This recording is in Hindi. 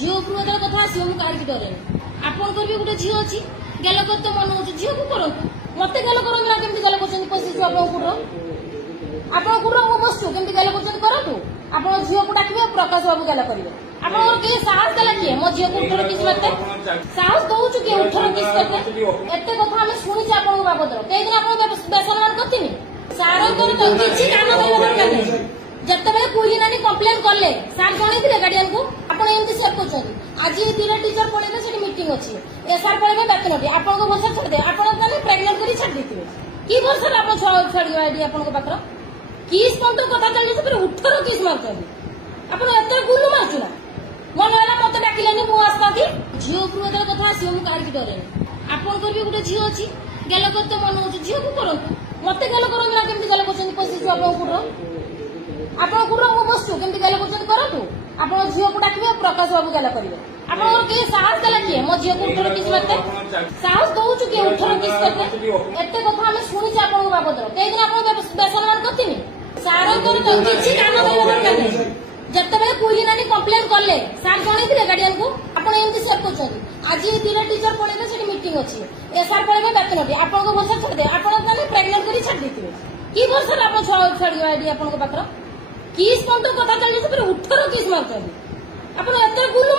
झील उपरू जो कथा आस कहीं डरे आपन भी गोटे झील अच्छी गेल करते मन हो झील को करतु मत गेल कर ना केमी गेल कर पशु आप कुटर मु बसु केमी गेल करूँ आप झील को डाक प्रकाश बाबू गेल करेंगे आपन किए साहस देला किए मो झील को 18 किस करते साहस दौचु किए 18 किस करते एत कथा आम शुणी आपन बाबद कई दिन आप बेसलमान करते सार किसी काम दरकार नहीं जिते पुरी नानी कम्प्लेन कले सार जन गार्डियन को आप सेयर कर आज दिना टीचर पढ़े से मीटिंग अच्छी एसआर पढ़े बेतन आपको भरोसा छाड़े आप प्रेगनेंट कर छाड़ी कि भरोसा आप छुआ छाड़ी आप किस पंत कथा चलिए 18 किस मार्च आप गुलु मार्चुना मन है मत डाकिले मुझे आसता झील उपरू जो कथा आस कहीं डरे आपन भी गोटे झील अच्छी गेल करते मन हो झील को करतु मत गेल कर ना केमी गेल कर पशु आप कुटर मु बसु केमी गेल करूँ आप झील को डाक प्रकाश बाबू गेल करेंगे आपन किए साहस देला किए मो झील को 18 किस करते साहस दौचु किए 18 किस करते एत कथा आम शुणी आपन बाबद कई दिन आप बेसलमान करते सार किसी काम दरकार नहीं जिते पुरी नानी कम्प्लेन कले सार जन गार्डियन को आप सेयर कर आज दिना टीचर पढ़े से मीटिंग अच्छी एसआर पढ़े बेतन आपको भरोसा छाड़े आप प्रेगनेंट कर छाड़ी कि भरोसा आप छुआ छाड़ी आप किस पंत कथा चलिए 18 किस मार्च आप गुलु